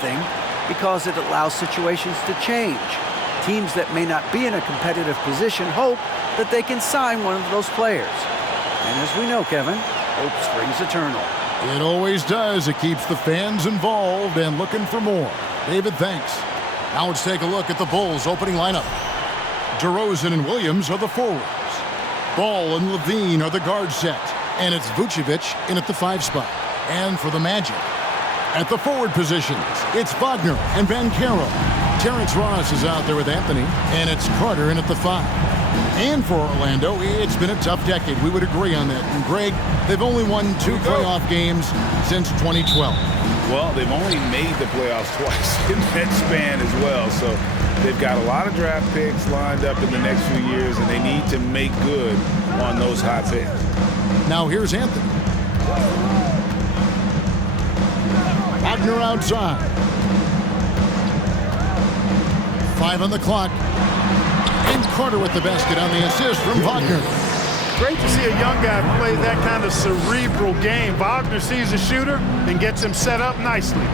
thing because it allows situations to change. Teams that may not be in a competitive position hope that they can sign one of those players. And as we know, Kevin, hope springs eternal. It always does. It keeps the fans involved and looking for more. David, thanks. Now let's take a look at the Bulls' opening lineup. DeRozan and Williams are the forwards. Ball and Levine are the guard set. And it's Vucevic in at the 5 spot. And for the Magic, at the forward positions, it's Wagner and Banchero. Terrence Ross is out there with Anthony, and it's Carter in at the 5. And for Orlando, it's been a tough decade. We would agree on that. And Greg, they've only won 2 playoff games since 2012. Well, they've only made the playoffs twice in that span as well. So they've got a lot of draft picks lined up in the next few years, and they need to make good on those hot picks. Now here's Anthony. Wagner outside. 5 on the clock. And Carter with the basket on the assist from Wagner. Great to see a young guy play that kind of cerebral game. Wagner sees a shooter and gets him set up nicely.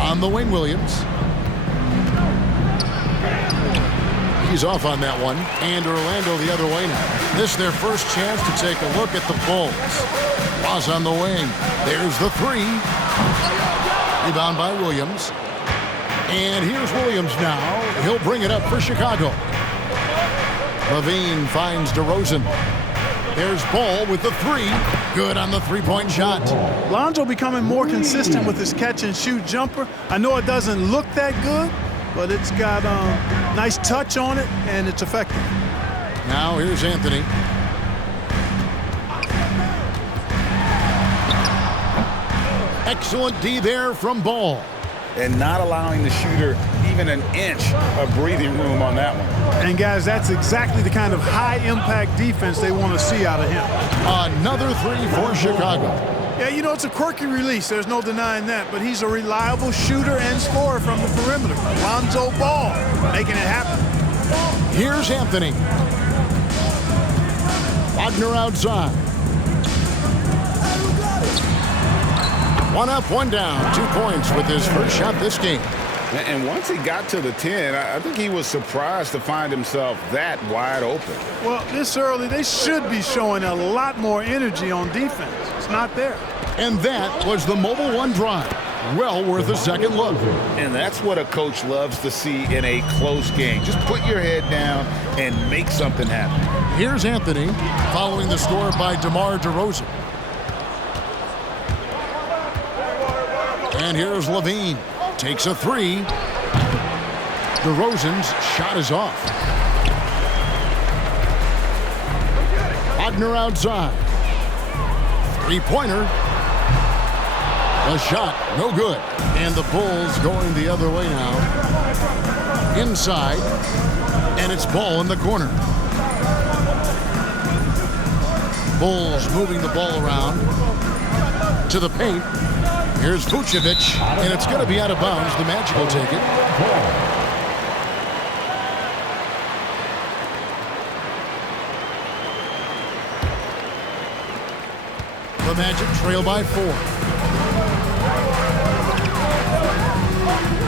On the wing, Williams. He's off on that one. And Orlando the other way now. This is their first chance to take a look at the Bulls. Ross on the wing. There's the 3. Rebound by Williams. And here's Williams now. He'll bring it up for Chicago. Levine finds DeRozan. There's Ball with the 3. Good on the three-point shot. Lonzo becoming more consistent with his catch-and-shoot jumper. I know it doesn't look that good, but it's got nice touch on it, and it's effective. Now here's Anthony. Excellent D there from Ball. And not allowing the shooter even an inch of breathing room on that one. And, guys, that's exactly the kind of high-impact defense they want to see out of him. Another 3 for Chicago. Yeah, you know, it's a quirky release. There's no denying that. But he's a reliable shooter and scorer from the perimeter. Lonzo Ball making it happen. Here's Anthony. Wagner outside. 1 up, 1 down. 2 points with his first shot this game. And once he got to the 10, I think he was surprised to find himself that wide open. Well, this early, they should be showing a lot more energy on defense. It's not there. And that was the Mobile One drive. Well worth a second look. And that's what a coach loves to see in a close game. Just put your head down and make something happen. Here's Anthony following the score by DeMar DeRozan. And here's Levine. Takes a 3. DeRozan's shot is off. Wagner outside. 3-pointer. The shot, no good. And the Bulls going the other way now. Inside. And it's Ball in the corner. Bulls moving the ball around to the paint. Here's Vucevic, and it's going to be out of bounds. The Magic will take it. The Magic trail by 4.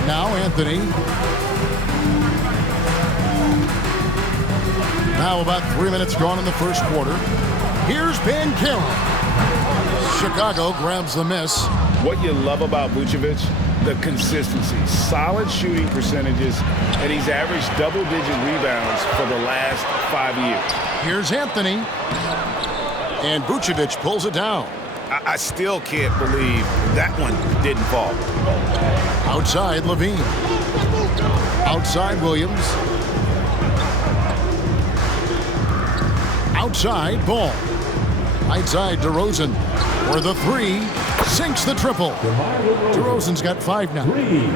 Now Anthony. Now about 3 minutes gone in the first quarter. Here's Banchero. Chicago grabs the miss. What you love about Vucevic, the consistency, solid shooting percentages, and he's averaged double-digit rebounds for the last 5 years. Here's Anthony. And Vucevic pulls it down. I still can't believe that one didn't fall. Outside, Levine. Outside, Williams. Outside, Ball. Outside, DeRozan. For the 3. Sinks the triple. DeRozan's got 5 now.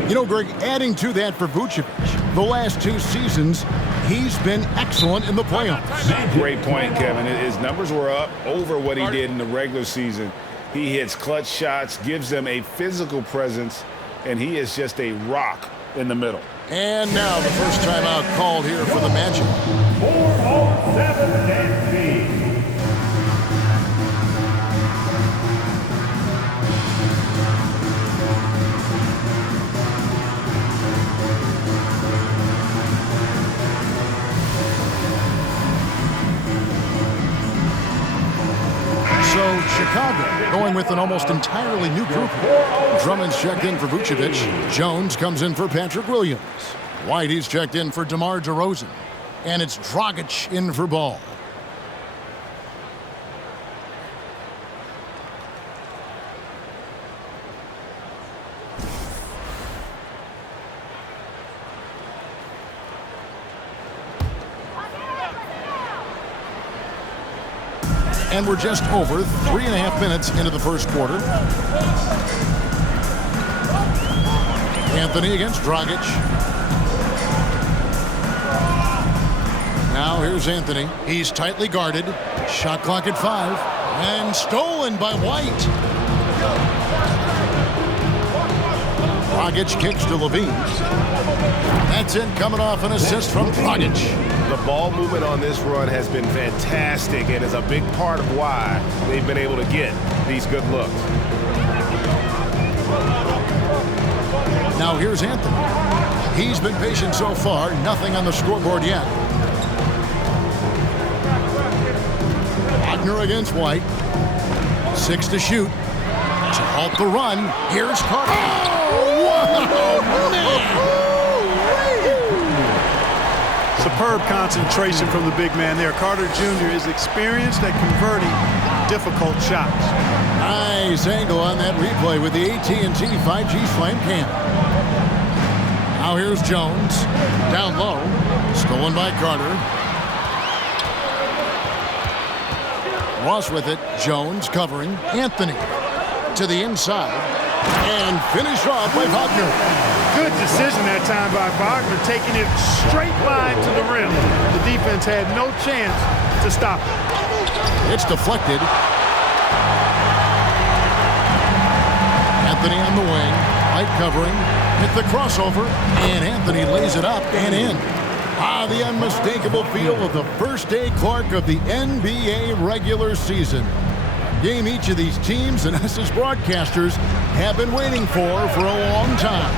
You know, Greg, adding to that for Vucevic, the last 2 seasons, he's been excellent in the playoffs. Great point, Kevin. His numbers were up over what he did in the regular season. He hits clutch shots, gives them a physical presence, and he is just a rock in the middle. And now the first timeout called here for the Magic. 4-on-7 and Chicago going with an almost entirely new group. Drummond's checked in for Vucevic. Jones comes in for Patrick Williams. Whitey's checked in for DeMar DeRozan. And it's Dragic in for Ball. And we're just over 3.5 minutes into the first quarter. Anthony against Dragic. Now here's Anthony. He's tightly guarded. Shot clock at 5. And stolen by White. Dragic kicks to Levine. That's it, coming off an assist from Dragic. The ball movement on this run has been fantastic and is a big part of why they've been able to get these good looks. Now here's Anthony. He's been patient so far. Nothing on the scoreboard yet. Wagner against White. 6 to shoot. To halt the run. Here's Carter. Oh, wow, man. Superb concentration from the big man there. Carter Jr. is experienced at converting difficult shots. Nice angle on that replay with the AT&T 5G Slam Cam. Now here's Jones. Down low. Stolen by Carter. Ross with it. Jones covering. Anthony to the inside. And finished off by Wagner. Good decision that time by Wagner, taking it straight line to the rim. The defense had no chance to stop it. It's deflected. Anthony on the wing. Light covering. Hit the crossover. And Anthony lays it up and in. The unmistakable feel of the first day Clark of the NBA regular season. Game each of these teams and us as broadcasters have been waiting for a long time.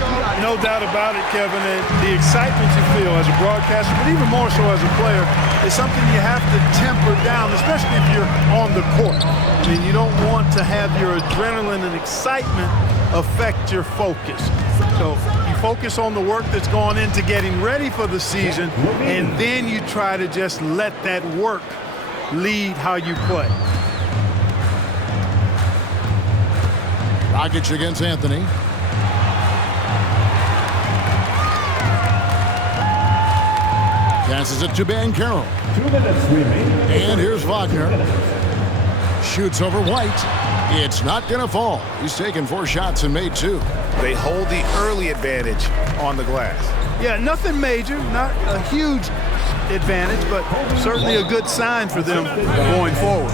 No doubt about it, Kevin. And the excitement you feel as a broadcaster, but even more so as a player, is something you have to temper down, especially if you're on the court. I mean, you don't want to have your adrenaline and excitement affect your focus. So you focus on the work that's gone into getting ready for the season, and then you try to just let that work lead how you play. Dragic against Anthony. Passes it to Banchero. 2 minutes remaining. And here's Wagner. Shoots over White. It's not going to fall. He's taken 4 shots and made 2. They hold the early advantage on the glass. Yeah, nothing major, not a huge advantage, but certainly a good sign for them going forward.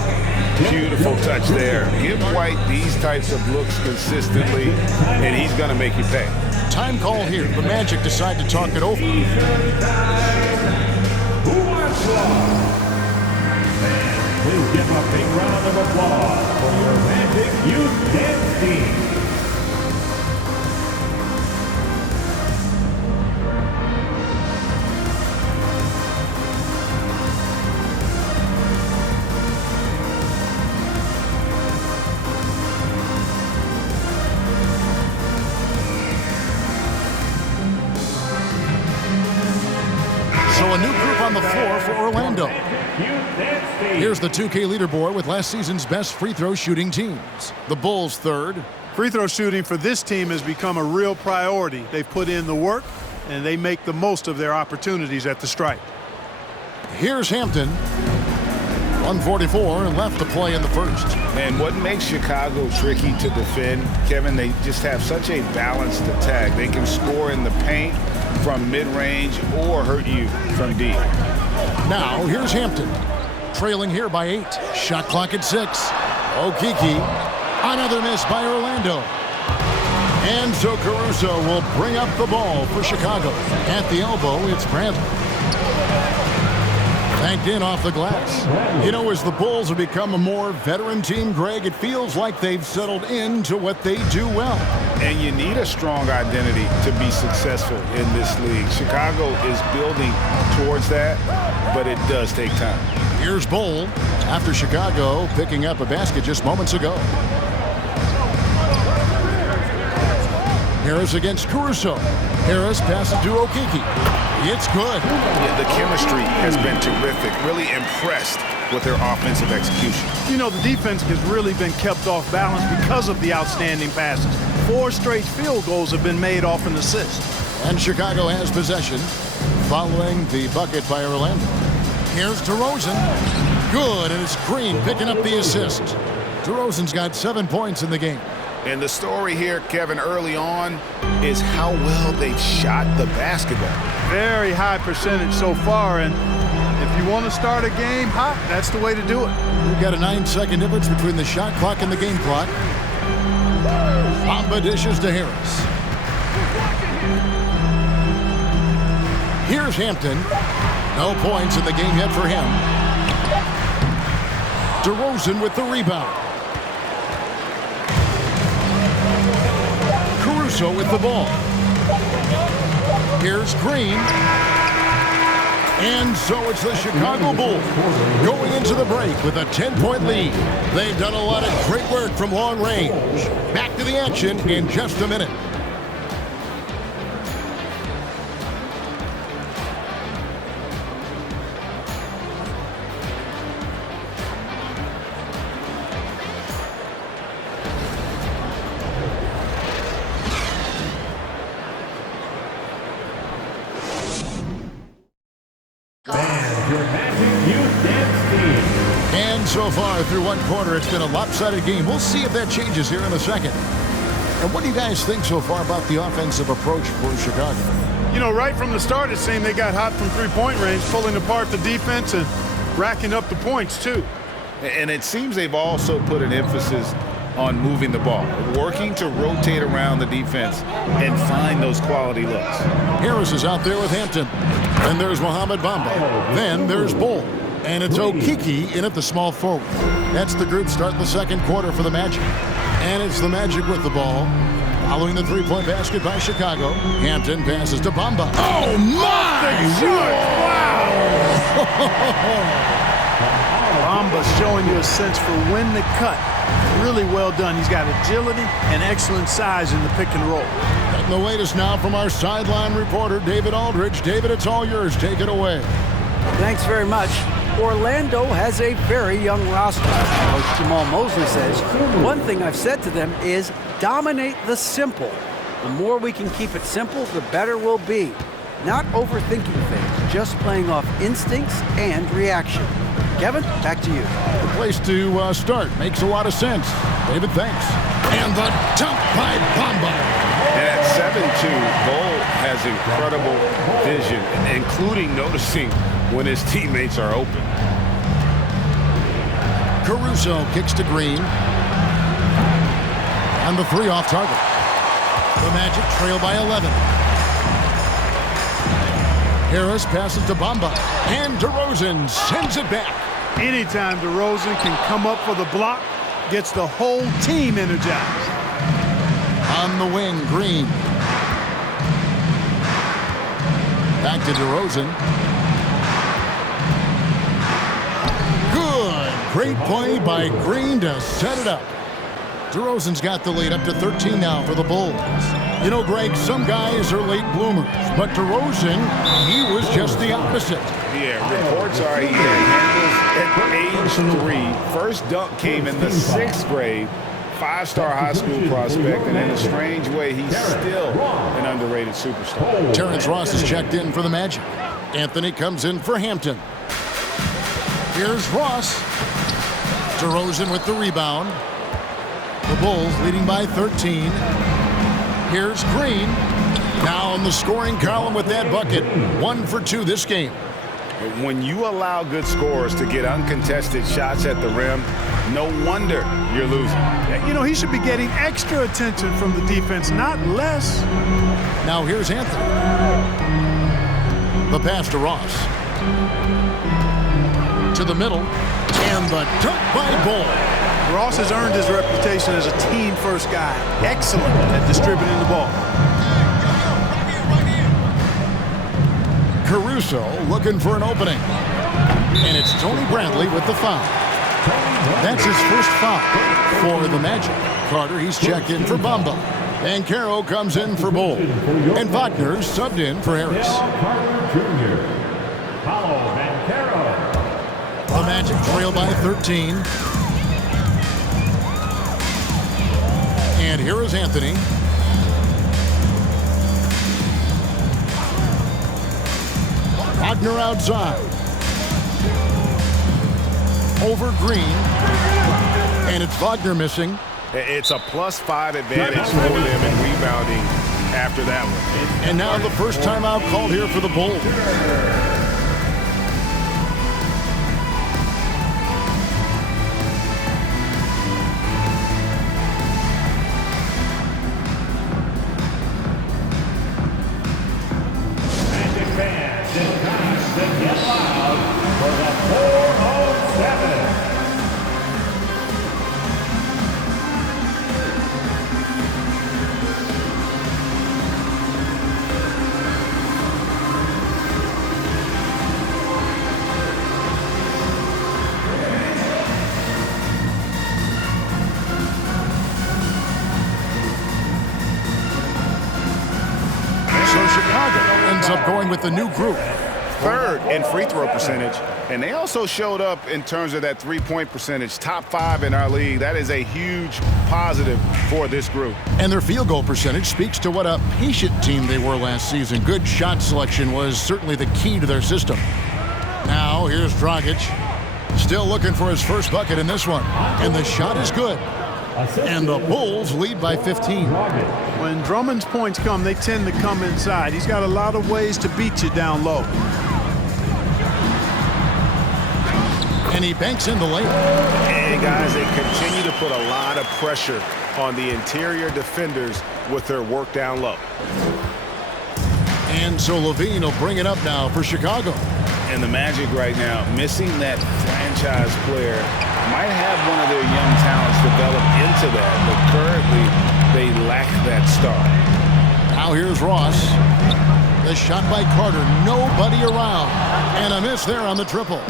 Beautiful touch there. Give White these types of looks consistently, and he's going to make you pay. Time call here. The Magic decide to talk it over. Please give a big round of applause for your Magic Youth Dance Team. So a new group on the floor for Orlando. Here's the 2K leaderboard with last season's best free throw shooting teams. The Bulls third. Free throw shooting for this team has become a real priority. They've put in the work, and they make the most of their opportunities at the stripe. Here's Hampton. 1:44 left to play in the first. And what makes Chicago tricky to defend, Kevin, they just have such a balanced attack. They can score in the paint from mid-range or hurt you from deep. Now here's Hampton. Trailing here by 8. Shot clock at 6. Okeke. Another miss by Orlando. And so Caruso will bring up the ball for Chicago. At the elbow, it's Bradley. Banked in off the glass. You know, as the Bulls have become a more veteran team, Greg, it feels like they've settled into what they do well. And you need a strong identity to be successful in this league. Chicago is building towards that, but it does take time. Here's Bull after Chicago picking up a basket just moments ago. Harris against Caruso. Harris passes to Okeke. It's good. Yeah, the chemistry has been terrific. Really impressed with their offensive execution. You know, the defense has really been kept off balance because of the outstanding passes. 4 straight field goals have been made off an assist. And Chicago has possession following the bucket by Orlando. Here's DeRozan. Good, and it's Green picking up the assist. DeRozan's got 7 points in the game. And the story here, Kevin, early on is how well they've shot the basketball. Very high percentage so far, and if you want to start a game hot, that's the way to do it. We've got a 9-second difference between the shot clock and the game clock. Bamba dishes to Harris. Here's Hampton. No points in the game yet for him. DeRozan with the rebound. Caruso with the ball. Here's Green. And so it's the Chicago Bulls going into the break with a 10-point lead. They've done a lot of great work from long range. Back to the action in just a minute. And so far through one quarter, it's been a lopsided game. We'll see if that changes here in a second. And what do you guys think so far about the offensive approach for Chicago? You know, right from the start, it seemed they got hot from three-point range, pulling apart the defense and racking up the points, too. And it seems they've also put an emphasis on moving the ball, working to rotate around the defense and find those quality looks. Harris is out there with Hampton. Then there's Mohamed Bamba. Then there's Bull. And it's Okeke in at the small forward. That's the group starting the second quarter for the Magic. And it's the Magic with the ball. Following the three-point basket by Chicago. Hampton passes to Bamba. Oh, my! Wow! Bamba's showing you a sense for when to cut. Really well done. He's got agility and excellent size in the pick and roll. Getting the latest now from our sideline reporter, David Aldridge. David, it's all yours. Take it away. Thanks very much. Orlando has a very young roster. Coach Jamal Mosley says, one thing I've said to them is dominate the simple. The more we can keep it simple, the better we'll be. Not overthinking things, just playing off instincts and reaction. Kevin, back to you. The place to start. Makes a lot of sense. David, thanks. And the dunk by Bamba. And at 7'2", Bull has incredible vision, including noticing when his teammates are open. Caruso kicks to Green. And the three off target. The Magic trail by 11. Harris passes to Bamba. And DeRozan sends it back. Anytime DeRozan can come up for the block, gets the whole team energized. On the wing, Green. Back to DeRozan. Good. Great play by Green to set it up. DeRozan's got the lead up to 13 now for the Bulls. You know, Greg, some guys are late bloomers, but DeRozan, he was just the opposite. Yeah, reports are he handles at age 3. First dunk came in the 6th grade. 5-star high school prospect, and in a strange way, he's still an underrated superstar. Terrence Ross is checked in for the Magic. Anthony comes in for Hampton. Here's Ross. DeRozan with the rebound. The Bulls leading by 13. Here's Green. Now on the scoring column with that bucket. 1 for 2 this game. When you allow good scorers to get uncontested shots at the rim, no wonder you're losing. You know, he should be getting extra attention from the defense, not less. Now here's Anthony. The pass to Ross. To the middle. And the dunk by Bull. Ross has earned his reputation as a team-first guy. Excellent at distributing the ball. Caruso looking for an opening. And it's Tony Bradley with the foul. That's his first foul for the Magic. Carter, he's checked in for Bamba. And Caro comes in for Bull. And Wagner subbed in for Harris. The Magic trail by 13. And here is Anthony. Wagner outside. Over Green. And it's Wagner missing. It's a +5 advantage for them in rebounding after that one. And now the first timeout called here for the Bulls. Magic fans, it's time to get loud for the 407. So Chicago ends up going with the new group. Third in free throw percentage, and they also showed up in terms of that three-point percentage, top 5 in our league. That is a huge positive for this group. And their field goal percentage speaks to what a patient team they were last season. Good shot selection was certainly the key to their system. Now here's Dragic, still looking for his first bucket in this one, and the shot is good. And the Bulls lead by 15. When Drummond's points come, they tend to come inside. He's got a lot of ways to beat you down low. And he banks in the lane. And guys, they continue to put a lot of pressure on the interior defenders with their work down low. And so Levine will bring it up now for Chicago. And the Magic right now, missing that franchise player, might have one of their young talents develop into that, but currently they lack that star. Now here's Ross. The shot by Carter, nobody around. And a miss there on the triple.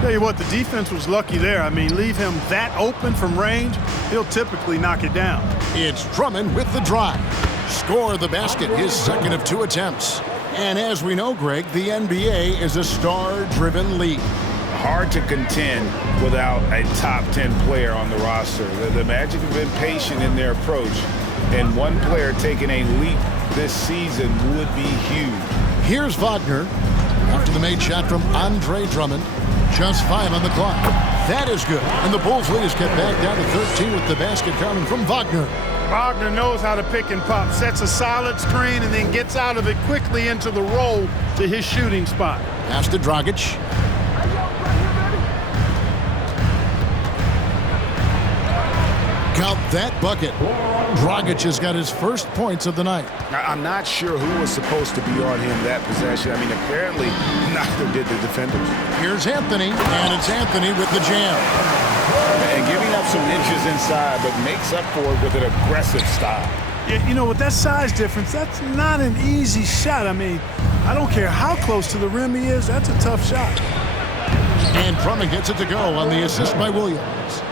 Tell you what, the defense was lucky there. I mean, leave him that open from range, he'll typically knock it down. It's Drummond with the drive. Score the basket, his second of 2 attempts. And as we know, Greg, the NBA is a star-driven league. Hard to contend without a top 10 player on the roster. The Magic have been patient in their approach, and one player taking a leap this season would be huge. Here's Wagner after the made shot from Andre Drummond. Just 5 on the clock. That is good. And the Bulls lead is kept back down to 13 with the basket coming from Wagner. Wagner knows how to pick and pop, sets a solid screen, and then gets out of it quickly into the roll to his shooting spot. Pass to Dragic. Count that bucket. Dragic has got his first points of the night. I'm not sure who was supposed to be on him that possession. I mean, apparently neither did the defenders. Here's Anthony, and it's Anthony with the jam. And giving up some inches inside, but makes up for it with an aggressive style. Yeah, you know, with that size difference, that's not an easy shot. I mean, I don't care how close to the rim he is, that's a tough shot. And Drummond gets it to go on the assist by Williams.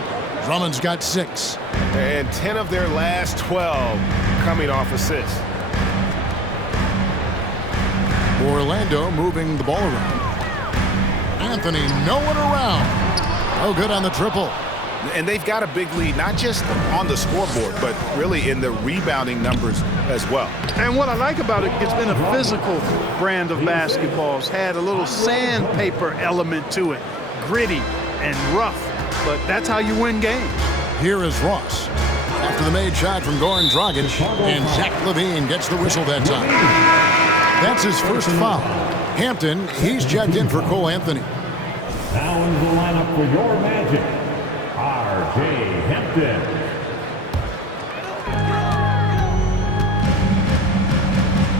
Drummond's got 6. And 10 of their last 12 coming off assists. Orlando moving the ball around. Anthony, no one around. Oh, good on the triple. And they've got a big lead, not just on the scoreboard, but really in the rebounding numbers as well. And what I like about it, it's been a physical brand of basketball. It's had a little sandpaper element to it, gritty and rough, but that's how you win games. Here is Ross. After the made shot from Goran Dragic, and Zach LaVine gets the whistle that time. That's his first foul. Hampton, he's checked in for Cole Anthony. Now in the lineup for your Magic, R.J. Hampton.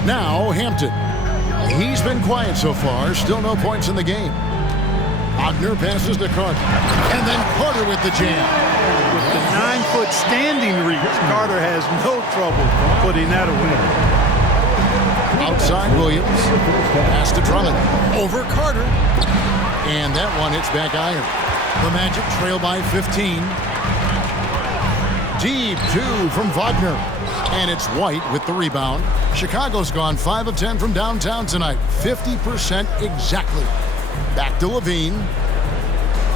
Now Hampton. He's been quiet so far, still no points in the game. Wagner passes to Carter. And then Carter with the jam. With the 9-foot standing reach, Carter has no trouble putting that away. Outside Williams. Pass to Drummond. Over Carter. And that one hits back iron. The Magic trail by 15. Deep 2 from Wagner. And it's White with the rebound. Chicago's gone 5 of 10 from downtown tonight. 50% exactly. Back to Levine.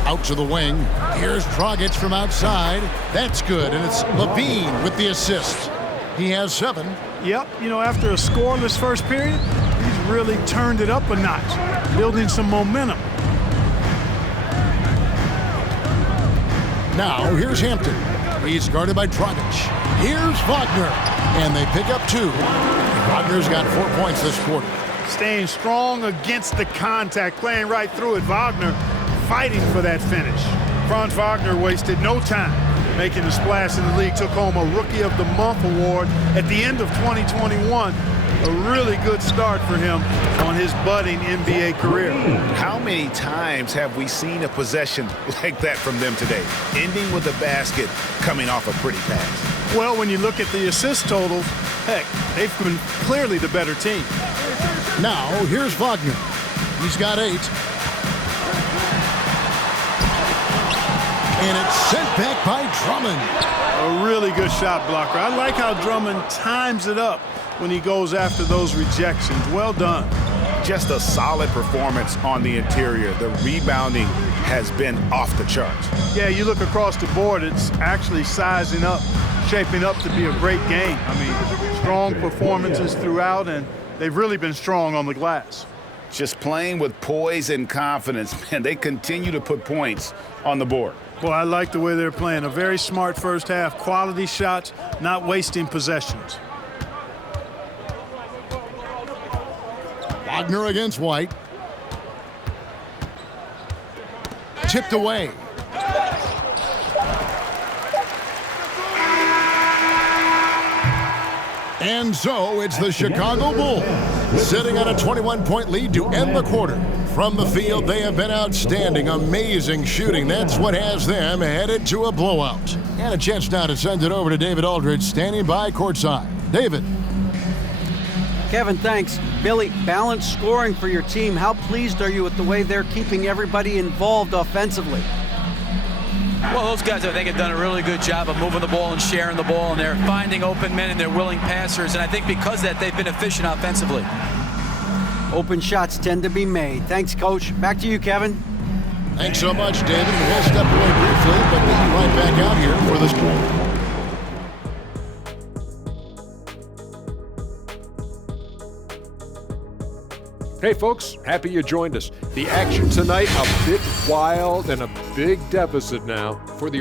Out to the wing. Here's Dragic from outside. That's good, and it's Levine with the assist. He has 7. Yep, you know, after a scoreless first period, he's really turned it up a notch, building some momentum. Now, here's Hampton. He's guarded by Dragic. Here's Wagner, and they pick up 2. Wagner's got 4 points this quarter. Staying strong against the contact, playing right through it. Wagner fighting for that finish. Franz Wagner wasted no time making a splash in the league. Took home a Rookie of the Month award at the end of 2021. A really good start for him on his budding NBA career. How many times have we seen a possession like that from them today, ending with a basket coming off a pretty pass? Well, when you look at the assist totals, heck, they've been clearly the better team. Now, here's Wagner. He's got 8. And it's sent back by Drummond. A really good shot blocker. I like how Drummond times it up when he goes after those rejections. Well done. Just a solid performance on the interior. The rebounding has been off the charts. Yeah, you look across the board, it's actually sizing up, shaping up to be a great game. I mean, strong performances throughout, and they've really been strong on the glass. Just playing with poise and confidence, man. They continue to put points on the board. Well, I like the way they're playing. A very smart first half, quality shots, not wasting possessions. Wagner against White. Tipped away. And so it's the Chicago Bulls sitting on a 21-point lead to end the quarter. From the field, they have been outstanding, amazing shooting. That's what has them headed to a blowout. And a chance now to send it over to David Aldridge, standing by courtside. David. Kevin, thanks. Billy, balanced scoring for your team. How pleased are you with the way they're keeping everybody involved offensively? Well, those guys, I think, have done a really good job of moving the ball and sharing the ball, and they're finding open men and they're willing passers, and I think because of that, they've been efficient offensively. Open shots tend to be made. Thanks, Coach. Back to you, Kevin. Thanks so much, David. We'll step away briefly, but we'll be right back out here for the score. Hey folks, happy you joined us. The action tonight a bit wild and a big deficit now for the